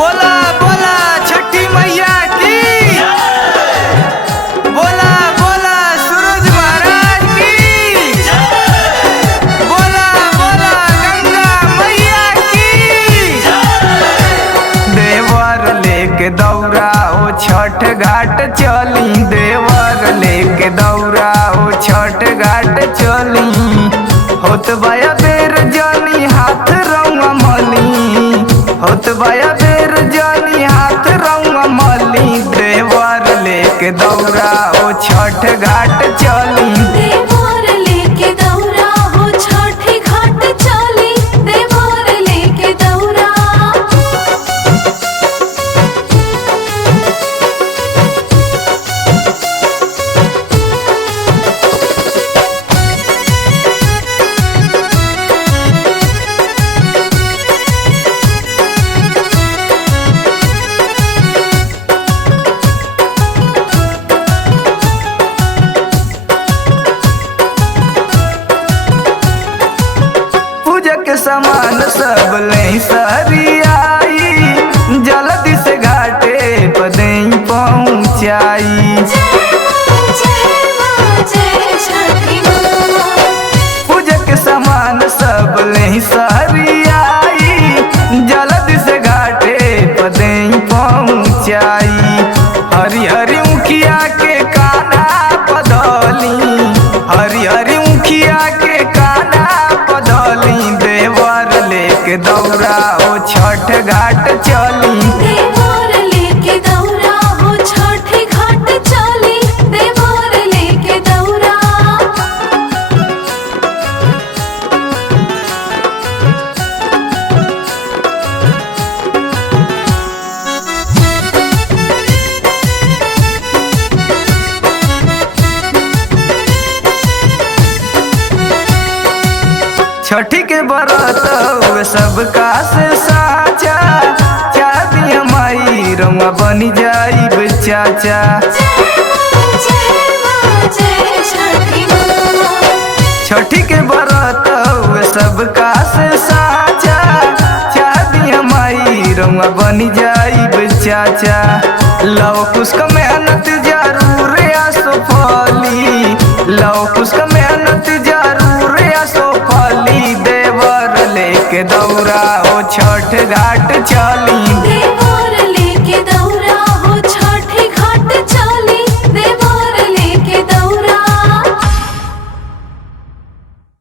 बोला बोला छठी मैया की। बोला बोला सूरज महाराज की। बोला बोला गंगा मैया की। देवर लेके दौड़ा ओ छठ घाट चली, देवर लेके दौड़ा ओ छठ घाट चली। होत बाया बेर जानी हाथ रौआ मली, होत बाया बेर जानी हाथ रौआ मली। देवर लेके दौड़ा ओ छठ घाट चली, देवर लेके दौड़ा हो छठ घाट चली, देवर लेके दौड़ा। पूजा के सामान सब ले सरियाई, जल्दी से घाटे पदे पहुँचाई। जय माँ जय छठी माँ। पूजा के सामान सब ले सरियाई, जल्दी से घाटे पदे पहुँचाई। हरी हरी मुखिया के काना पधौली, हरी हरी मुखिया के काना पधौली। देवर लेके दौड़ा ओ छठ घाट चली, देवर लेके दौड़ा हो छठ घाट चली, देवर लेके दौड़ा। छठी के बरत हुए सबका से साचा। चादी हमारी रंगा बनी जाई चाचा। जय माँ जय छठी माँ। छठी के बरत हुए सबका से साचा। चादी हमारी रंगा बनी जाई चाचा। लव कुछ का मेहनत जरूर आसो फली, लव कुछ का मेहनत जरूर आसो फली। देवर लेके दौड़ा ओ छठ घाट चली,